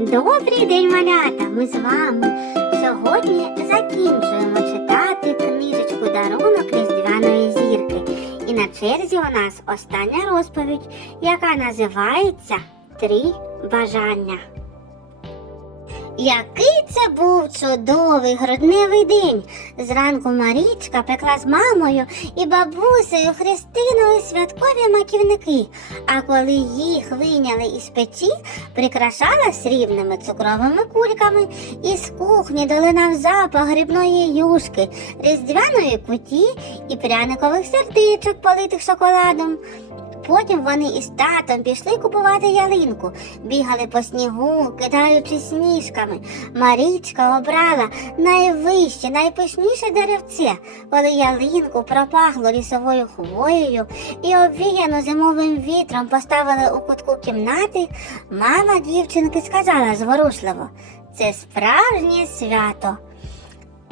Добрий день, малята! Ми з вами сьогодні закінчуємо читати книжечку Дарунок Різдвяної зірки. І на черзі у нас остання розповідь, яка називається Три бажання. Який це був чудовий грудневий день. Зранку Марічка пекла з мамою і бабусею Христиною святкові маківники, а коли їх вийняли із печі, прикрашала срібними цукровими кульками, і з кухні долинав запах грибної юшки, різдвяної куті і пряникових сердечок, политих шоколадом. Потім вони із татом пішли купувати ялинку, бігали по снігу, кидаючись сніжками. Марічка обрала найвище, найпишніше деревце, коли ялинку пропахло лісовою хвоєю і обвіяну зимовим вітром поставили у кутку кімнати. Мама дівчинки сказала зворушливо: це справжнє свято.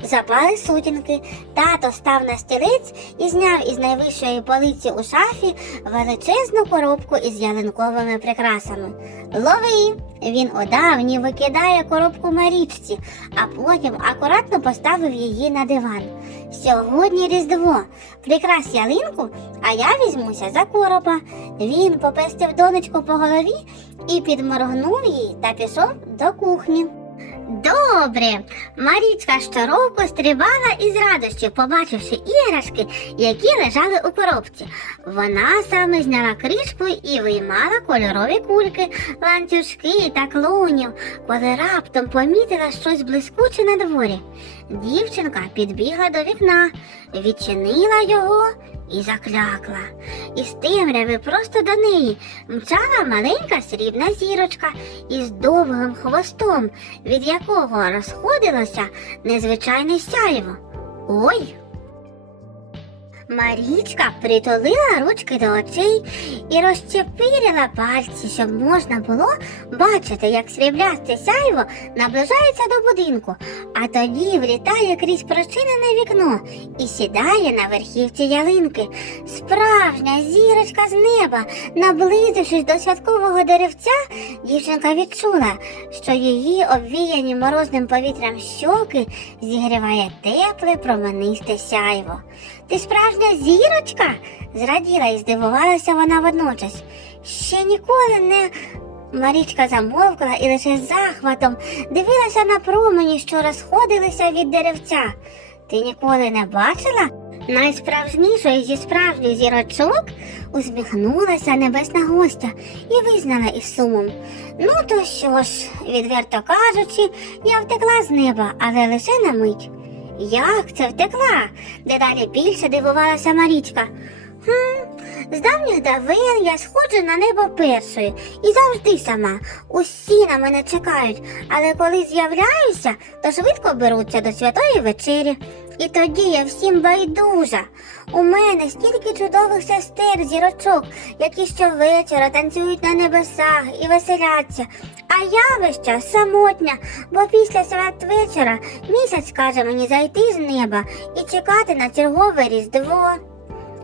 Запали сутінки, тато став на стілець і зняв із найвищої полиці у шафі величезну коробку із ялинковими прикрасами. Лови! Він удавні викидає коробку Марічці, а потім акуратно поставив її на диван. Сьогодні Різдво. Прикрась ялинку, а я візьмуся за коропа. Він попестив донечку по голові і підморгнув їй та пішов до кухні. Добре. Марічка щороку стрибала із радощів, побачивши іграшки, які лежали у коробці. Вона саме зняла кришку і виймала кольорові кульки, ланцюжки та клоунів, коли раптом помітила щось блискуче на дворі. Дівчинка підбігла до вікна, відчинила його і заклякла. Із темряви просто до неї мчала маленька срібна зірочка із довгим хвостом, від якого розходилося незвичайне сяйво. Ой! Марічка притулила ручки до очей і розчепирила пальці, щоб можна було бачити, як сріблясте сяйво наближається до будинку, а тоді влітає крізь прочинене вікно і сідає на верхівці ялинки. Справжня зірочка з неба, наблизившись до святкового деревця, дівчинка відчула, що її обвіяні морозним повітрям щоки зігріває тепле променисте сяйво. Ти справжня зірочка? зраділа і здивувалася вона водночас. Ще ніколи не. Марічка замовкла і лише захватом дивилася на промені, що розходилися від деревця. Ти ніколи не бачила? Найсправжнішої зі справжніх зірочок усміхнулася небесна гостя і визнала із сумом. Ну то що ж, відверто кажучи, я втекла з неба, але лише на мить. Як це втекла? Дедалі більше дивувалася Марічка. Хм, з давніх давен я сходжу на небо першою і завжди сама. Усі на мене чекають, але коли з'являюся, то швидко беруться до святої вечері. І тоді я всім байдужа. У мене стільки чудових сестер, зірочок, які щовечора танцюють на небесах і веселяться. А я весь час самотня, бо після святвечора місяць каже мені зайти з неба і чекати на чергове різдво.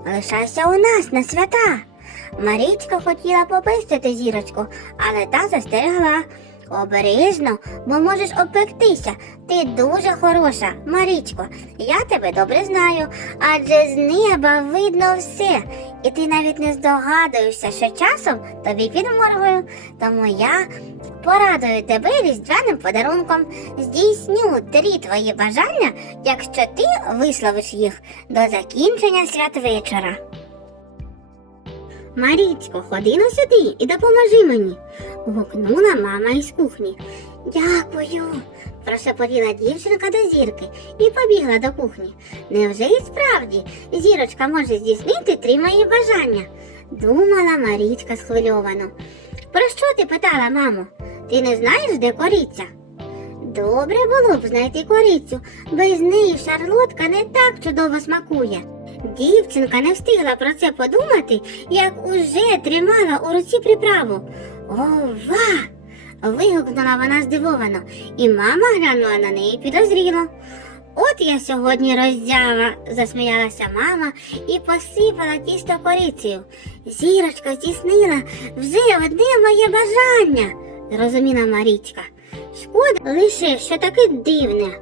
Лишайся у нас на свята. Марічка хотіла попистити зірочку, але та застерегла. Обережно, бо можеш обпектися. Ти дуже хороша, Марічко. Я тебе добре знаю, адже з неба видно все, і ти навіть не здогадуєшся, що часом тобі підморгую. Тому я порадую тебе різдвяним подарунком. Здійсню три твої бажання, якщо ти висловиш їх до закінчення святвечора. Марічко, ходи на сюди і допоможи мені. Гукнула мама із кухні. Дякую, прошепотіла дівчинка до зірки і побігла до кухні. Невже і справді зірочка може здійснити три мої бажання? думала Марічка схвильовано. Про що ти питала, мамо? Ти не знаєш, де кориця? Добре було б знайти корицю, без неї шарлотка не так чудово смакує. Дівчинка не встигла про це подумати, як уже тримала у руці приправу. Ова! вигукнула вона здивовано, і мама глянула на неї підозріло. От я сьогодні роздява, засміялася мама і посипала тісто корицею. Зірочка здійснила вже одне моє бажання, зрозуміла Марічка. Шкода лише, що таке дивне.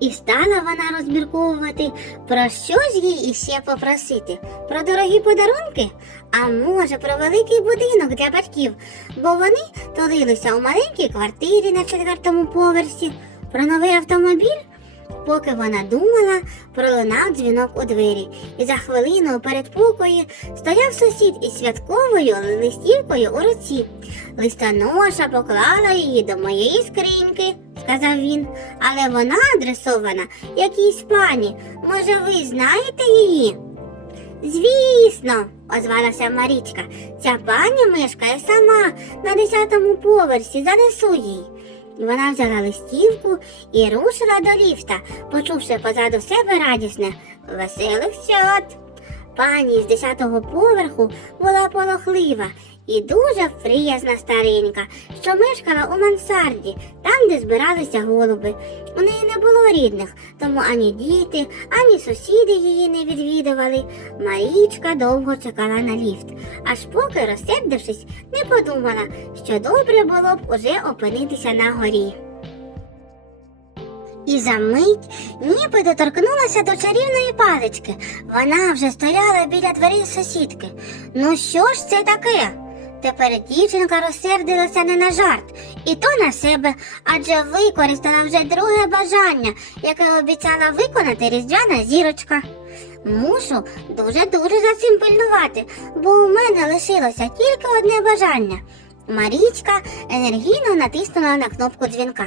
І стала вона розмірковувати, про що ж їй іще попросити? Про дорогі подарунки? А може, про великий будинок для батьків, бо вони тулилися у маленькій квартирі на четвертому поверсі, про новий автомобіль? Поки вона думала, пролунав дзвінок у двері, і за хвилину у передпокої стояв сусід із святковою листівкою у руці. Листоноша поклала її до моєї скриньки, сказав він, але вона адресована якійсь пані. Може, ви знаєте її? Звісно, озвалася Марічка. Ця пані мешкає сама на десятому поверсі, занесу їй. Вона взяла листівку і рушила до ліфта, почувши позаду себе радісне веселих свят. Пані з десятого поверху була полохлива і дуже приязна старенька, що мешкала у мансарді, там, де збиралися голуби. У неї не було рідних, тому ані діти, ані сусіди її не відвідували. Марічка довго чекала на ліфт, аж поки, розсердившись, не подумала, що добре було б уже опинитися на горі. І за мить ніби доторкнулася до чарівної палички. Вона вже стояла біля дверей сусідки. Ну що ж це таке? Тепер дівчинка розсердилася не на жарт, і то на себе, адже використала вже друге бажання, яке обіцяла виконати різдвяна зірочка. Мушу дуже-дуже за цим пильнувати, бо у мене лишилося тільки одне бажання. Марічка енергійно натиснула на кнопку дзвінка.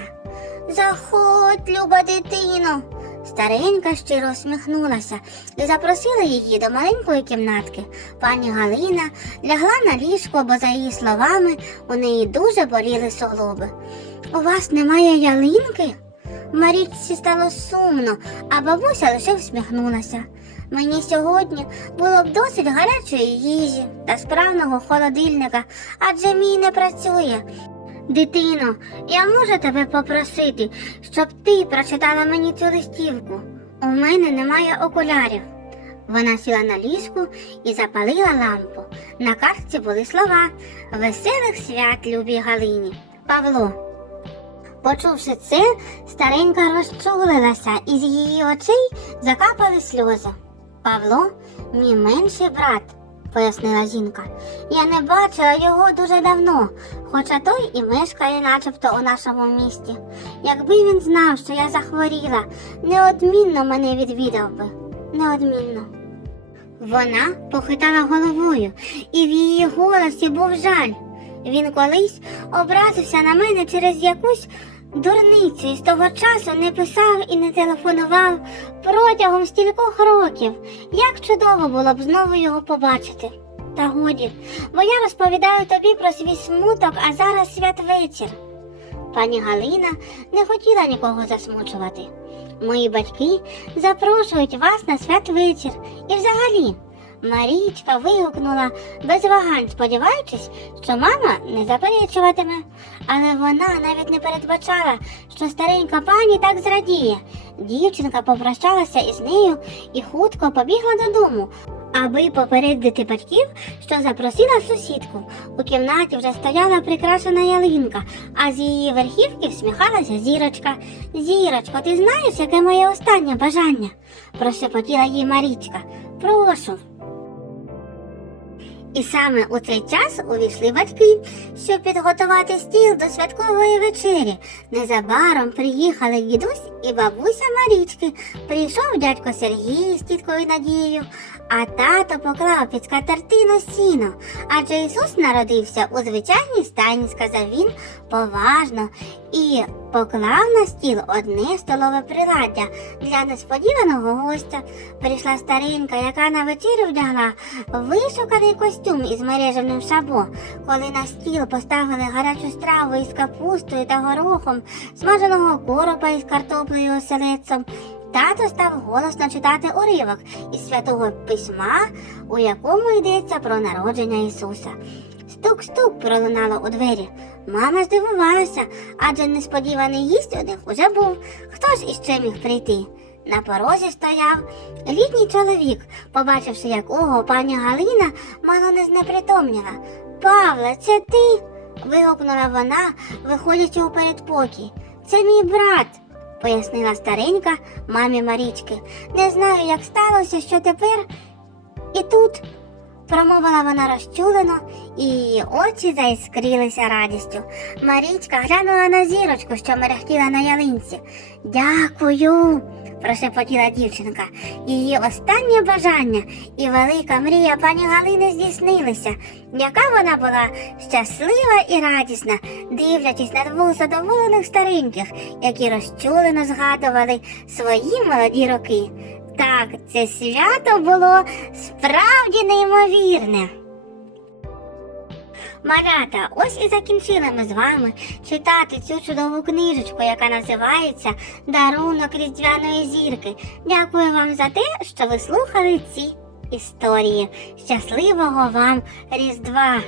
Заходь, люба дитино. Старенька щиро усміхнулася і запросила її до маленької кімнатки. Пані Галина лягла на ліжко, бо, за її словами, у неї дуже боліли суглоби. У вас немає ялинки? Марічці стало сумно, а бабуся лише всміхнулася. Мені сьогодні було б досить гарячої їжі та справного холодильника, адже мій не працює. Дитино, я можу тебе попросити, щоб ти прочитала мені цю листівку. У мене немає окулярів. Вона сіла на ліжку і запалила лампу. На картці були слова Веселих свят любій Галині. Павло. Почувши це, старенька розчулилася, і з її очей закапали сльози. Павло, мій менший брат, пояснила жінка. Я не бачила його дуже давно, хоча той і мешкає начебто у нашому місті. Якби він знав, що я захворіла, неодмінно мене відвідав би. Неодмінно. Вона похитала головою, і в її голосі був жаль. Він колись образився на мене через якусь дурницю і з того часу не писав і не телефонував протягом стількох років. Як чудово було б знову його побачити. Та годі, бо я розповідаю тобі про свій смуток, а зараз святвечір. Пані Галина не хотіла нікого засмучувати. Мої батьки запрошують вас на святвечір і взагалі. Марічка вигукнула без вагань, сподіваючись, що мама не заперечуватиме. Але вона навіть не передбачала, що старенька пані так зрадіє. Дівчинка попрощалася із нею і хутко побігла додому, аби попередити батьків, що запросила сусідку. У кімнаті вже стояла прикрашена ялинка, а з її верхівки всміхалася зірочка. Зірочко, ти знаєш, яке моє останнє бажання? прошепотіла їй Марічка. Прошу. І саме у цей час увійшли батьки, щоб підготувати стіл до святкової вечері. Незабаром приїхали дідусь і бабуся Марічки. Прийшов дядько Сергій з тіткою Надією, а тато поклав під скатертину сіно. Адже Ісус народився у звичайній стайні, сказав він поважно, і поклав на стіл одне столове приладдя для несподіваного гостя. Прийшла старенька, яка на вечерю вдягла вишуканий костюм із мережевним шабо. Коли на стіл поставили гарячу страву із капустою та горохом, смаженого коропа із картоплею оселедцем, тато став голосно читати уривок із святого письма, у якому йдеться про народження Ісуса. Стук-стук пролунало у двері. Мама здивувалася, адже несподіваний гість у них уже був. Хто ж іще міг прийти? На порозі стояв літній чоловік, побачивши, якого пані Галина мало не знепритомніла. Павле, це ти? вигукнула вона, виходячи у передпокій. Це мій брат, пояснила старенька мамі Марічки. Не знаю, як сталося, що тепер і тут. Промовила вона розчулено, і її очі заіскрілися радістю. Марічка глянула на зірочку, що мерехтіла на ялинці. Дякую, прошепотіла дівчинка. Її останнє бажання і велика мрія пані Галини здійснилися. Яка вона була щаслива і радісна, дивлячись на двох задоволених стареньких, які розчулено згадували свої молоді роки. Так, це свято було справді неймовірне. Малята, ось і закінчили ми з вами читати цю чудову книжечку, яка називається Дарунок Різдвяної зірки. Дякую вам за те, що ви слухали ці історії. Щасливого вам Різдва!